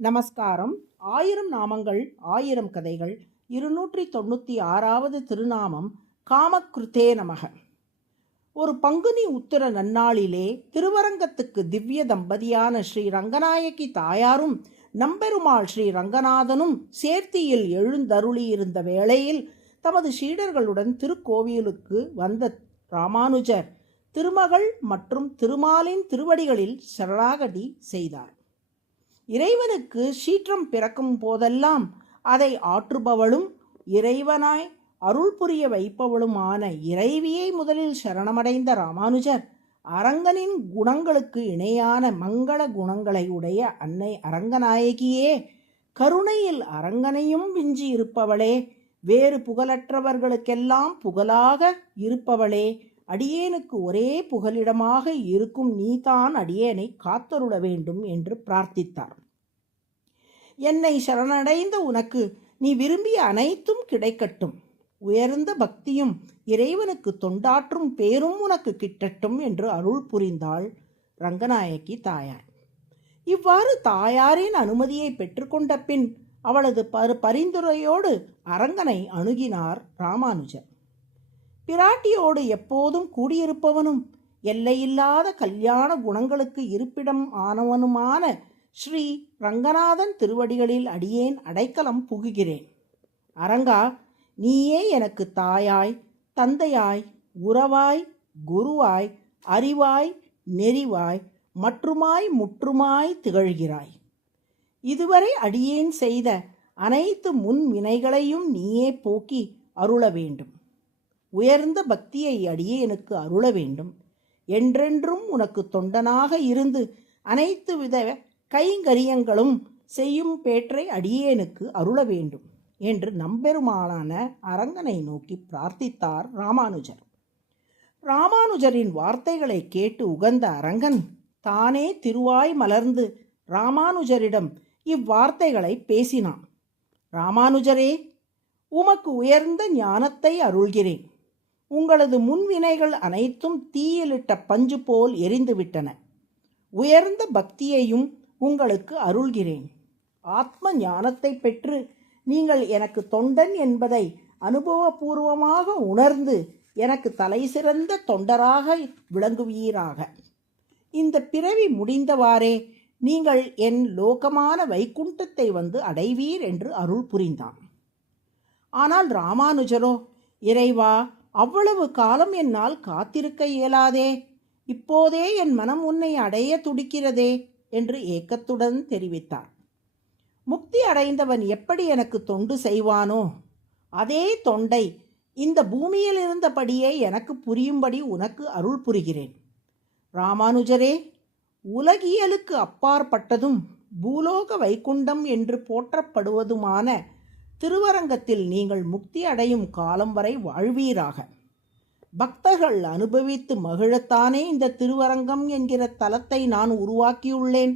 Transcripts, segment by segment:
நமஸ்காரம். 1000 நாமங்கள் 1000 கதைகள் 296வது திருநாமம் காமக்ருதே நமக. ஒரு பங்குனி உத்திர நன்னாளிலே திருவரங்கத்துக்கு திவ்ய தம்பதியான ஸ்ரீ ரங்கநாயகி தாயாரும் நம்பெருமாள் ஸ்ரீ ரங்கநாதனும் சேர்த்தியில் எழுந்தருளியிருந்த வேளையில் தமது சீடர்களுடன் திருக்கோவிலுக்கு வந்த ராமானுஜர் திருமகள் மற்றும் திருமாலின் திருவடிகளில் சரணாகதி செய்தார். இறைவனுக்கு சீற்றம் பிறக்கும் போதெல்லாம் அதை ஆற்றுபவளும் இறைவனாய் அருள் புரிய வைப்பவளுமான இறைவியை முதலில் சரணமடைந்த ராமானுஜர் அரங்கனின் குணங்களுக்கு இணையான மங்கள குணங்களை உடைய அன்னை அரங்கநாயகியே, கருணையில் அரங்கனையும் விஞ்சி இருப்பவளே, வேறு புகழற்றவர்களுக்கெல்லாம் புகழாக இருப்பவளே, அடியேனுக்கு ஒரே புகலிடமாக இருக்கும் நீதான் அடியேனை காத்தருள வேண்டும் என்று பிரார்த்தித்தார். என்னை சரணடைந்த உனக்கு நீ விரும்பிய அனைத்தும் கிடைக்கட்டும், உயர்ந்த பக்தியும் இறைவனுக்கு தொண்டாற்றும் பேரும் உனக்கு கிட்டட்டும் என்று அருள் புரிந்தாள் ரங்கநாயகி தாயார். இவ்வாறு தாயாரின் அனுமதியை பெற்றுக்கொண்ட பின் அவளது பரிந்துரையோடு அரங்கனை அணுகினார் ராமானுஜர். பிராட்டியோடு எப்போதும் கூடியிருப்பவனும் எல்லையில்லாத கல்யாண குணங்களுக்கு இருப்பிடம் ஆனவனுமான ஸ்ரீ ரங்கநாதன் திருவடிகளில் அடியேன் அடைக்கலம் புகுகிறேன். அரங்கா, நீயே எனக்கு தாயாய், தந்தையாய், உறவாய், குருவாய், அறிவாய், நெறிவாய், மற்றுமாய் முற்றுமாய் திகழ்கிறாய். இதுவரை அடியேன் செய்த அனைத்து முன் வினைகளையும் நீயே போக்கி அருள வேண்டும். உயர்ந்த பக்தியை அடியேனுக்கு அருள வேண்டும். என்றென்றும் உனக்கு தொண்டனாக இருந்து அனைத்து வித கைங்கரியங்களும் செய்யும் பேற்றை அடியேனுக்கு அருள வேண்டும் என்று நம்பெருமாளான அரங்கனை நோக்கி பிரார்த்தித்தார் ராமானுஜர். ராமானுஜரின் வார்த்தைகளை கேட்டு உகந்த அரங்கன் தானே திருவாய் மலர்ந்து ராமானுஜரிடம் இவ்வார்த்தைகளை பேசினான். ராமானுஜரே, உமக்கு உயர்ந்த ஞானத்தை அருள்கிறேன். உங்களது முன்வினைகள் அனைத்தும் தீயிலிட்ட பஞ்சு போல் எரிந்துவிட்டன. உயர்ந்த பக்தியையும் உங்களுக்கு அருள்கிறேன். ஆத்ம ஞானத்தை பெற்று நீங்கள் எனக்கு தொண்டன் என்பதை அனுபவபூர்வமாக உணர்ந்து எனக்கு தலை சிறந்த தொண்டராக விளங்குவீராக. இந்த பிறவி முடிந்தவாறே நீங்கள் என் லோகமான வைகுண்டத்தை வந்து அடைவீர் என்று அருள் புரிந்தான். ஆனால் ராமானுஜரோ, இறைவா, அவ்வளவு காலம் என்னால் காத்திருக்க இயலாதே, இப்போதே என் மனம் உன்னை அடைய துடிக்கிறதே என்று ஏக்கத்துடன் தெரிவித்தார். முக்தி அடைந்தவன் எப்படி எனக்கு தொண்டு செய்வானோ அதே தொண்டை இந்த பூமியில் இருந்தபடியே எனக்கு புரியும்படி உனக்கு அருள் புரிகிறேன். ராமானுஜரே, உலகியலுக்கு அப்பாற்பட்டதும் பூலோக வைகுண்டம் என்று போற்றப்படுவதுமான திருவரங்கத்தில் நீங்கள் முக்தி அடையும் காலம் வரை வாழ்வீராக. பக்தர்கள் அனுபவித்து மகிழத்தானே இந்த திருவரங்கம் என்கிற தலத்தை நான் உருவாக்கியுள்ளேன்.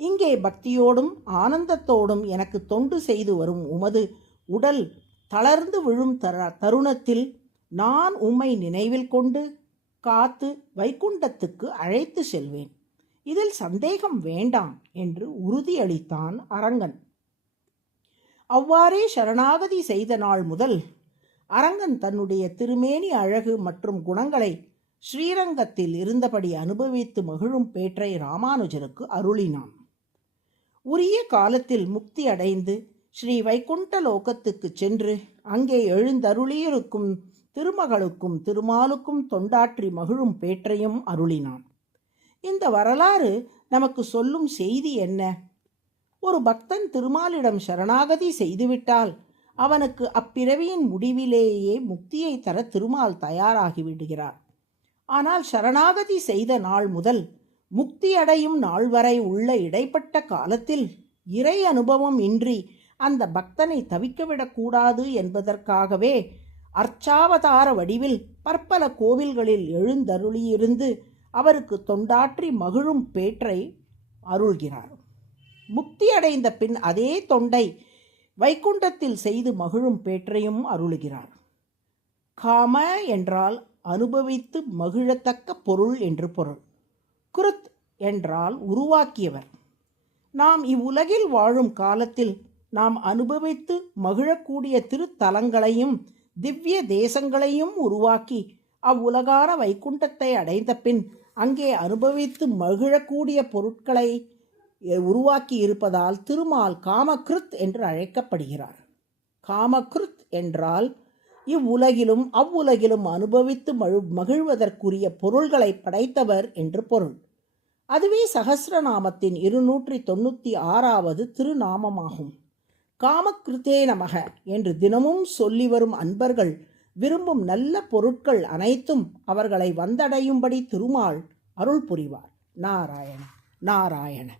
இங்கே பக்தியோடும் ஆனந்தத்தோடும் எனக்கு தொண்டு செய்து வரும் உமது உடல் தளர்ந்து விழும் தருணத்தில் நான் உம்மை நினைவில் கொண்டு காத்து வைகுண்டத்துக்கு அழைத்து செல்வேன். இதில் சந்தேகம் வேண்டாம் என்று உறுதியளித்தான் அரங்கன். அவ்வாறே சரணாகதி செய்த நாள் முதல் அரங்கன் தன்னுடைய திருமேனி அழகு மற்றும் குணங்களை ஸ்ரீரங்கத்தில் இருந்தபடி அனுபவித்து மகிழும் பேற்றை ராமானுஜருக்கு அருளினான். உரிய காலத்தில் முக்தி அடைந்து ஸ்ரீ வைகுண்ட லோகத்துக்கு சென்று அங்கே எழுந்தருளியிருக்கும் திருமகளுக்கும் திருமாலுக்கும் தொண்டாற்றி மகிழும் பேற்றையும் அருளினான். இந்த வரலாறு நமக்கு சொல்லும் செய்தி என்ன? ஒரு பக்தன் திருமாலிடம் சரணாகதி செய்துவிட்டால் அவனுக்கு அப்பிறவியின் முடிவிலேயே முக்தியை தர திருமால் தயாராகிவிடுகிறார். ஆனால் சரணாகதி செய்த நாள் முதல் முக்தி அடையும் நாள் வரை உள்ள இடைப்பட்ட காலத்தில் இறை அனுபவம் இன்றி அந்த பக்தனை தவிக்கவிடக்கூடாது என்பதற்காகவே அர்ச்சாவதார வடிவில் பற்பல கோவில்களில் எழுந்தருளியிருந்து அவருக்கு தொண்டாற்றி மகிழும் பேற்றை அருள்கிறார். முக்தி அடைந்த பின் அதே தொண்டை வைகுண்டத்தில் செய்து மகிழும் பேற்றையும் அருளுகிறார். காம என்றால் அனுபவித்து மகிழத்தக்க பொருள் என்று பொருள். குருத் என்றால் உருவாக்கியவர். நாம் இவ்வுலகில் வாழும் காலத்தில் நாம் அனுபவித்து மகிழக்கூடிய திருத்தலங்களையும் திவ்ய தேசங்களையும் உருவாக்கி அவ்வுலகார வைகுண்டத்தை அடைந்த பின் அங்கே அனுபவித்து மகிழக்கூடிய பொருட்களை உருவாக்கி இருப்பதால் திருமால் காமக்ருத் என்று அழைக்கப்படுகிறார். காமக்ருத் என்றால் இவ்வுலகிலும் அவ்வுலகிலும் அனுபவித்து மகிழ்வதற்குரிய பொருள்களை படைத்தவர் என்று பொருள். அதுவே சகஸ்ரநாமத்தின் 296வது திருநாமமாகும். காமக்ருத்தே நமக என்று தினமும் சொல்லி வரும் அன்பர்கள் விரும்பும் நல்ல பொருட்கள் அனைத்தும் அவர்களை வந்தடையும்படி திருமால் அருள் புரிவார். நாராயண நாராயண.